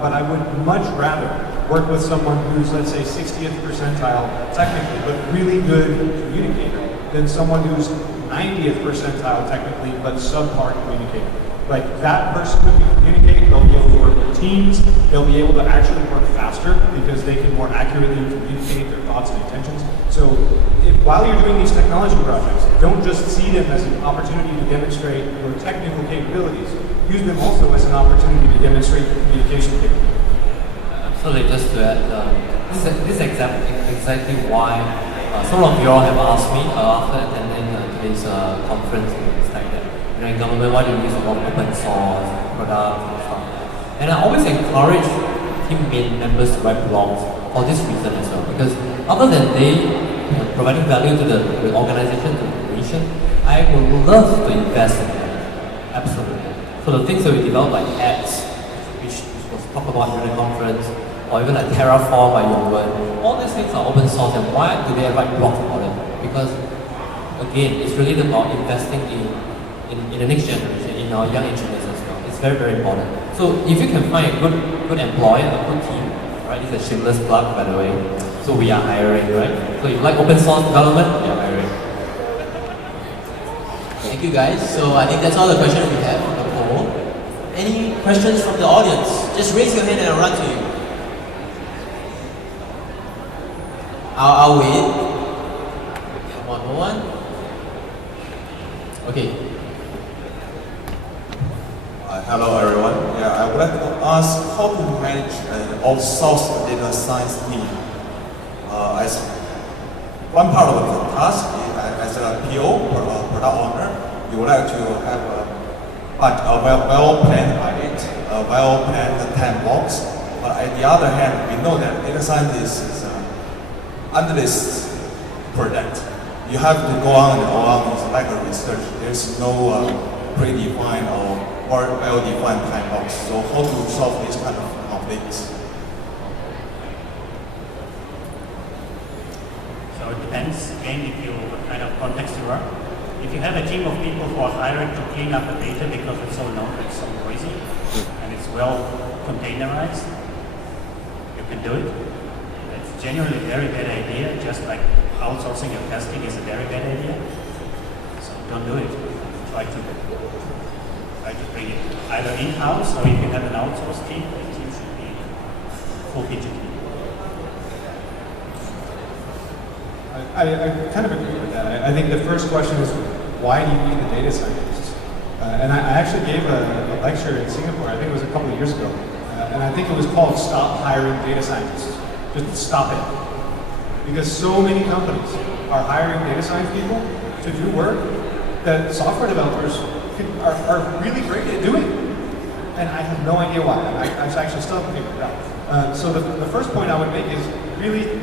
but I would much rather work with someone who's, let's say, 60th percentile technically, but really good communicator, than someone who's 90th percentile technically, but subpar communicator. Like, that person who can communicate, they'll be able to work with teams, they'll be able to actually work faster because they can more accurately communicate their thoughts and intentions. So while you're doing these technology projects, don't just see them as an opportunity to demonstrate your technical capabilities, use them also as an opportunity to demonstrate your communication capabilities. Absolutely, just to add, this is exactly why some of you all have asked me after attending today's conference and things like that. In government, why do you use a lot of open source products and stuff? And I always encourage team members to write blogs for this reason as well, because other than they providing value to the organization, to the nation, I would love to invest in that. Absolutely. So the things that we develop like apps, which was talked about during the conference, or even like Terraform by Eugene, all these things are open source, and why do they write blogs about it? Because again, it's really about investing in the next generation, in our young engineers as well. It's very, very important. So if you can find a good employer, a good team, right? It's a shameless plug, by the way. So we are hiring, right? So if you like open source development, we are hiring. Thank you guys. So I think that's all the questions we have from the poll. Any questions from the audience? Just raise your hand and I'll run to you. I'll wait. Come on. Okay. Hello everyone. Yeah, I would like to ask how to manage an outsourced data science team. As one part of the task, as a PO, product owner, you would like to have a well-planned budget, a well-planned time box. But on the other hand, we know that data scientist is an endless project. You have to go on and on. It's like a research. There's no predefined or well-defined time box. So how to solve these kind of conflicts? So it depends, again, if you what kind of context you are. If you have a team of people who are hired to clean up the data because it's so known, it's so noisy, and it's well containerized, you can do it. It's generally a very bad idea, just like outsourcing your testing is a very bad idea. So don't do it. Try to bring it either in-house, or if you have an outsourced team, the team should be full-featured team. I kind of agree with that. I think the first question is, why do you need a data scientist? And I actually gave a lecture in Singapore, I think it was a couple of years ago, and I think it was called Stop Hiring Data Scientists. Just stop it. Because so many companies are hiring data science people to do work that software developers are really great at doing. And I have no idea why. I actually still haven't figured it out. So the first point I would make is really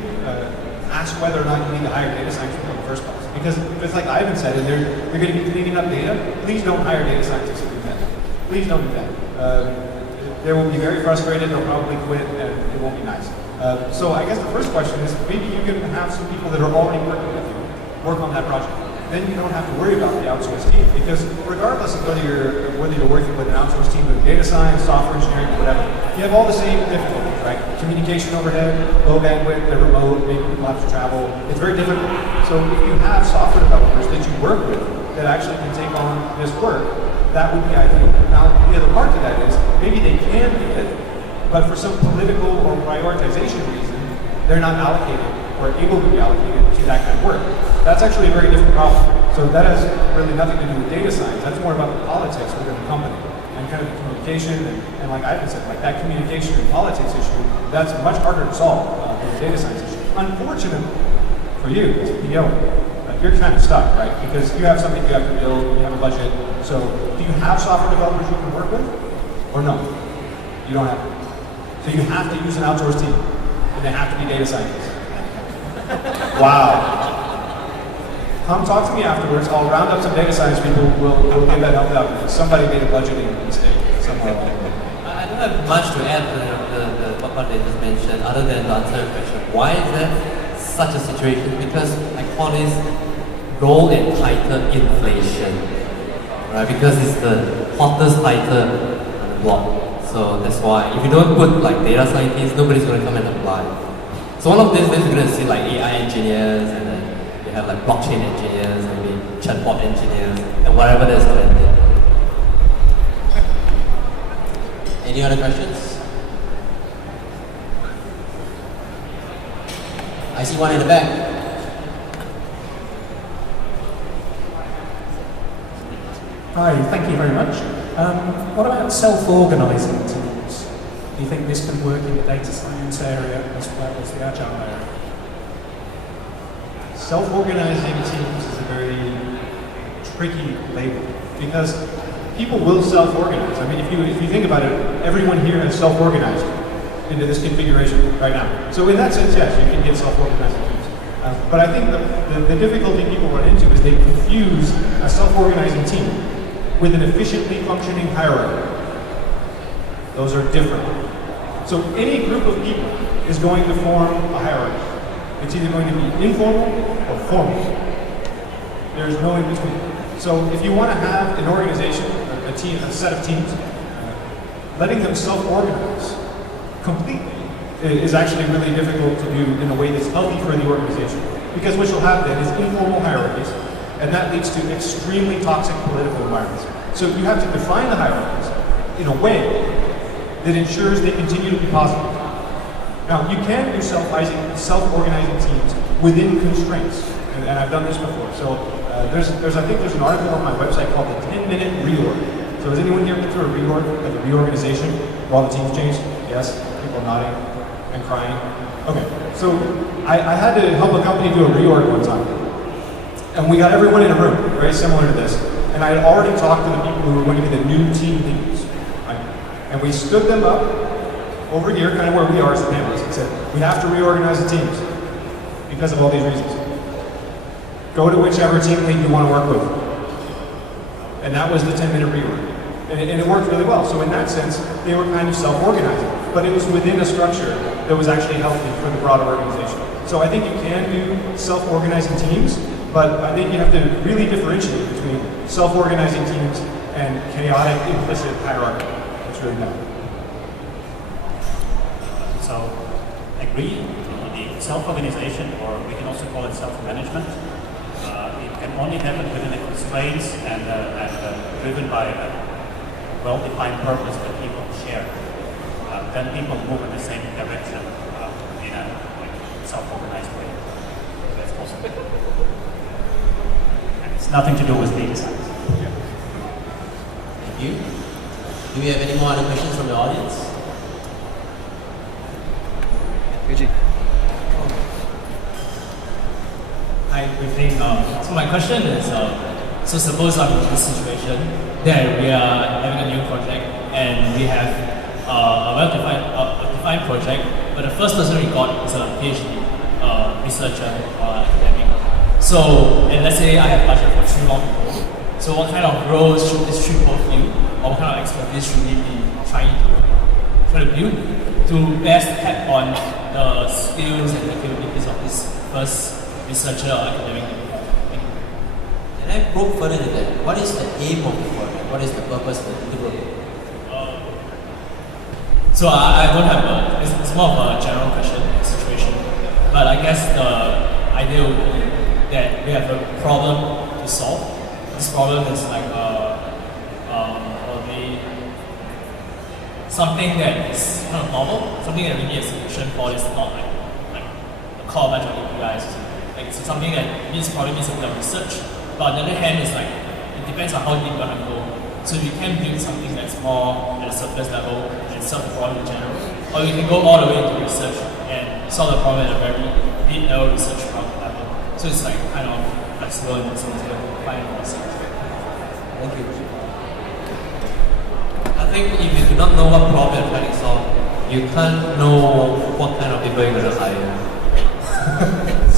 ask whether or not you need to hire data scientists in the first place. Because just like Ivan said, and they're going to be cleaning up data, please don't hire data scientists to do that. Please don't do that. They will be very frustrated, they'll probably quit, and it won't be nice. So I guess the first question is, maybe you can have some people that are already working with you work on that project. Then you don't have to worry about the outsourced team, because regardless of whether you're working with an outsourced team with data science, software engineering, whatever, you have all the same difficulties, right? Communication overhead, low bandwidth, they're remote, maybe people have to travel. It's very difficult. So if you have software developers that you work with that actually can take on this work, that would be ideal. Now, the other part to that is maybe they can do it, but for some political or prioritization reason, they're not allocated or able to be allocated to that kind of work. That's actually a very different problem. So that has really nothing to do with data science. That's more about the politics within the company and kind of the communication. And like Ivan said, like that communication and politics issue, that's much harder to solve than the data science issue. Unfortunately for you, as a PO, you're kind of stuck, right? Because you have something you have to build, you have a budget. So do you have software developers you can work with? Or no? You don't have to. So you have to use an outsourced team, and they have to be data scientists. Wow. Come talk to me afterwards. I'll round up some data science people. We'll get that helped out. Somebody made a budgeting mistake somewhere along the way. I don't have much to add to what they just mentioned, other than to answer the question. Why is there such a situation? Because I call this role and title inflation, right? Because it's the hottest title on the block. So that's why if you don't put like data scientists, nobody's going to come and apply. So one of these days you're going to see like AI engineers, and then you have like blockchain engineers, maybe chatbot engineers, and whatever there's trending. Any other questions? I see one in the back. Hi, thank you very much. What about self-organising teams? Do you think this can work in the data science area as well as the agile area? Self-organizing teams is a very tricky label because people will self-organize. I mean, if you think about it, everyone here has self-organized into this configuration right now. So in that sense, yes, you can get self-organizing teams. But I think the difficulty people run into is they confuse a self-organizing team with an efficiently functioning hierarchy. Those are different. So any group of people is going to form a hierarchy. It's either going to be informal or formal. There's no in between. So if you want to have an organization, a team, a set of teams, letting them self-organize completely is actually really difficult to do in a way that's healthy for the organization. Because what you'll have then is informal hierarchies, and that leads to extremely toxic political environments. So you have to define the hierarchies in a way that ensures they continue to be positive. Now, you can do self-organizing teams within constraints, and I've done this before. So I think there's an article on my website called the 10-minute reorg. So has anyone here been through a reorg, like a reorganization, while the team's changed? Yes? People nodding and crying. Okay, so I had to help a company do a reorg one time. And we got everyone in a room, very similar to this. And I had already talked to the people who were going to be the new team leaders. Right? And we stood them up over here, kind of where we are as the panelists, and said, we have to reorganize the teams because of all these reasons. Go to whichever team lead you want to work with. And that was the 10-minute reorg. And it worked really well. So in that sense, they were kind of self-organizing. But it was within a structure that was actually healthy for the broader organization. So I think you can do self-organizing teams, but I think you have to really differentiate between self-organizing teams and chaotic, implicit hierarchy. That's really bad. So, I agree. The self-organization, or we can also call it self-management, it can only happen within the constraints and driven by a well-defined purpose that people share. Then people move in the same direction in a self-organized way. That's possible. And it's nothing to do with data science. Thank you. Do we have any more other questions from the audience? Eugene. Hi, good evening. So my question is, so suppose I'm in this situation that we are having a new project and we have a well-defined project, but the first person we got is a PhD researcher or academic. So, and let's say I have budget for 3 more people. So what kind of roles should this 3 people fill, or what kind of expertise should we be trying to build to best tap on the skills and the capabilities of this first researcher or academic? Can I probe further to that? What is the aim of the project? What is the purpose of the project? So I don't have it's more of a general question, situation. But I guess the idea would be that we have a problem to solve. This problem is like probably something that is kind of novel, something that we need a solution for. It's not like a core bunch of APIs. Like it's something that probably needs a bit of research. But on the other hand, it's like it depends on how deep you want to go. So you can build something that's more at a surface level and solve the problem in general, or you can go all the way into research and solve the problem at a very deep level research level. So it's like kind of flexible in the sense that you find research. Thank you. I think if you do not know what problem you're trying to solve, you can't know what kind of people you're going to hire.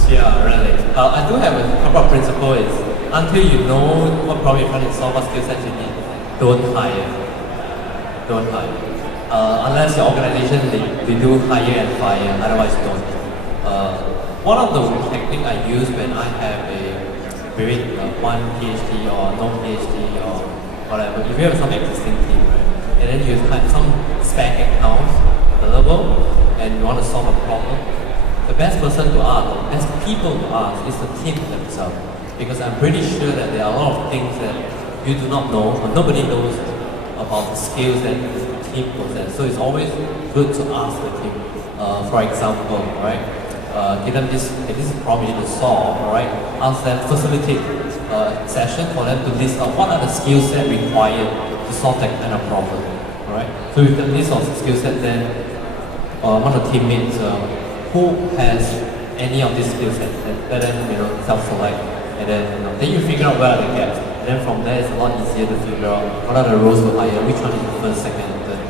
Yeah, really. I do have a couple of principles. Until you know what problem you're trying to solve, what skill sets you need, don't hire. Don't hire. Unless your organization, they do hire and fire, otherwise don't. One of the techniques I use when I have a very one PhD or no PhD or whatever, if you have some existing team, right, and then you have some spec accounts available and you want to solve a problem, the best person to ask, the best people to ask is the team themselves. Because I'm pretty sure that there are a lot of things that you do not know, or nobody knows about the skills that the team possesses. So it's always good to ask the team. For example, right, give them this is a problem you need to solve, right? Ask them, facilitate a session for them to list out what are the skill sets required to solve that kind of problem, right? So with the list of skill sets, then one of the teammates who has any of these skill sets, let them self-select. And then you figure out where are the gaps. And then from there, it's a lot easier to figure out what are the roles to hire, which one is the first, second, and third.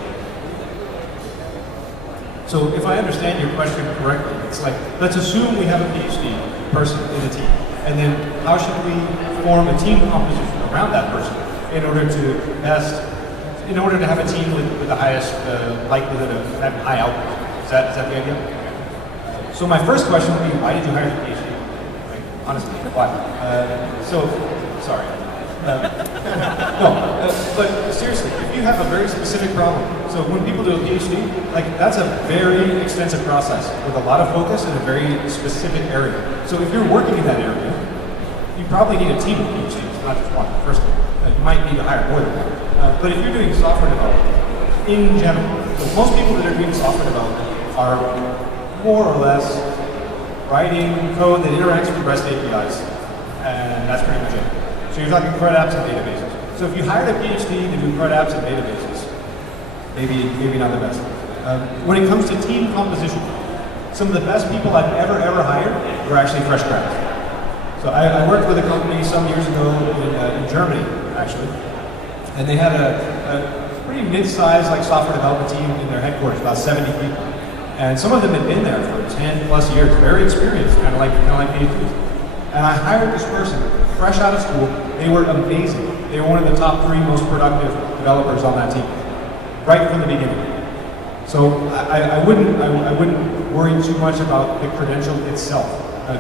So if I understand your question correctly, it's like, let's assume we have a PhD person in a team, and then how should we form a team composition around that person in order to have a team with the highest likelihood of having high output? Is that the idea? So my first question would be, why did you hire a PhD? Right? Honestly, why? Sorry. But seriously, if you have a very specific problem, so when people do a PhD, like that's a very extensive process with a lot of focus in a very specific area. So if you're working in that area, you probably need a team of PhDs, not just one. First, you might need to hire more than one. But if you're doing software development in general, so most people that are doing software development are more or less writing code that interacts with REST APIs, and that's pretty much it. So you're talking CRUD apps and databases. So if you hired a PhD to do CRUD apps and databases, maybe not the best. When it comes to team composition, some of the best people I've ever hired were actually fresh grads. So I worked with a company some years ago in Germany, actually, and they had a pretty mid-sized software development team in their headquarters, about 70 people. And some of them had been there for 10 plus years, very experienced, kind of like PhDs. And I hired this person, fresh out of school. They were amazing. They were one of the top 3 most productive developers on that team, right from the beginning. So I wouldn't worry too much about the credential itself.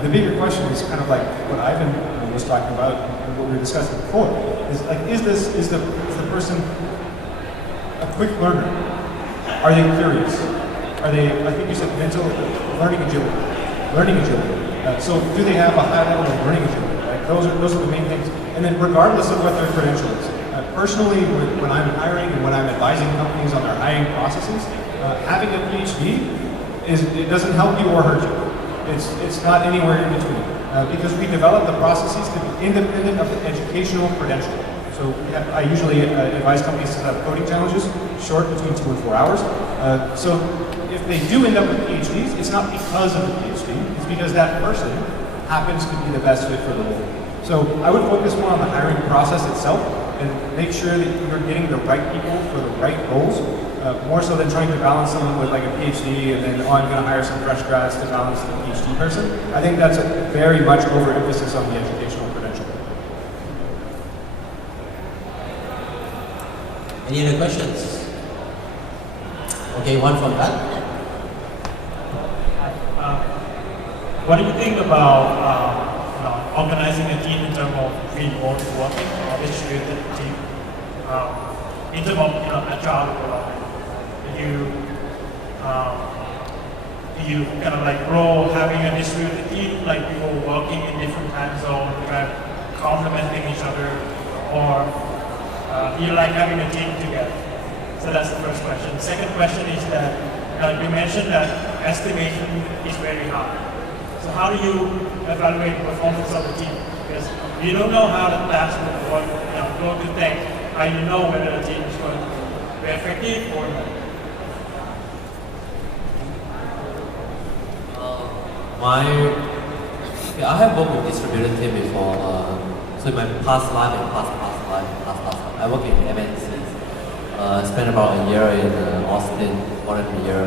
The bigger question is kind of like what Ivan was talking about and what we were discussing before. Is the person a quick learner? Are they curious? Are they, I think you said mental learning agility. So do they have a high level of learning agility? Right? Those are the main things. And then regardless of what their credential is, personally, when I'm hiring and when I'm advising companies on their hiring processes, having a PhD it doesn't help you or hurt you. It's not anywhere in between. Because we develop the processes to be independent of the educational credential. So I usually advise companies to have coding challenges, short, between 2 and 4 hours. So if they do end up with PhDs, it's not because of the PhD, it's because that person happens to be the best fit for the role. So I would focus more on the hiring process itself and make sure that you're getting the right people for the right roles, more so than trying to balance someone with a PhD and then, I'm going to hire some fresh grads to balance the PhD person. I think that's a very much overemphasis on the educational credential. Any other questions? Okay, one from that. What do you think about organizing a team in terms of remote working or distributed team? In terms of agile development, do you kind of grow having a distributed team, like people working in different time zones, kind of complementing each other, or do you like having a team together? So that's the first question. The second question is that you mentioned that estimation is very hard. So how do you evaluate the performance of the team? Because you don't know how the task will go to take. How you know whether the team is going to be effective or not? I have worked with distributed team before. So in my past life and past life, I work in MNCs. Spent about a year in Austin, more than a year.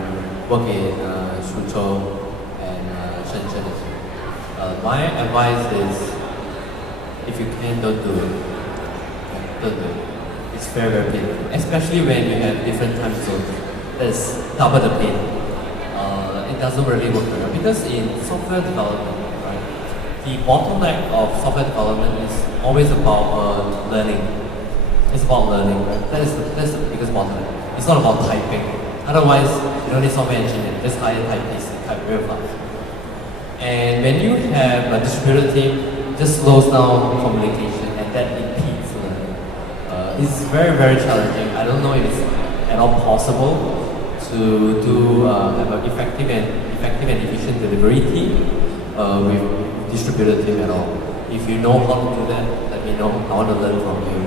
Work in Suzhou and Shenzhen. My advice is, if you can, don't do it. Don't do it. It's very, very painful. Especially when you have different time zones. That's double the pain. It doesn't really work well. Because in software development, right, the bottleneck of software development is always about learning. It's about learning, right? That's the biggest bottleneck. It's not about typing. Otherwise, you don't need software engineering. Just hire typists, type real fast. And when you have a distributed team, it just slows down communication and that impedes learning. It's very, very challenging. I don't know if it's at all possible to have an effective and efficient delivery team with distributed team at all. If you know how to do that, let me know. I want to learn from you.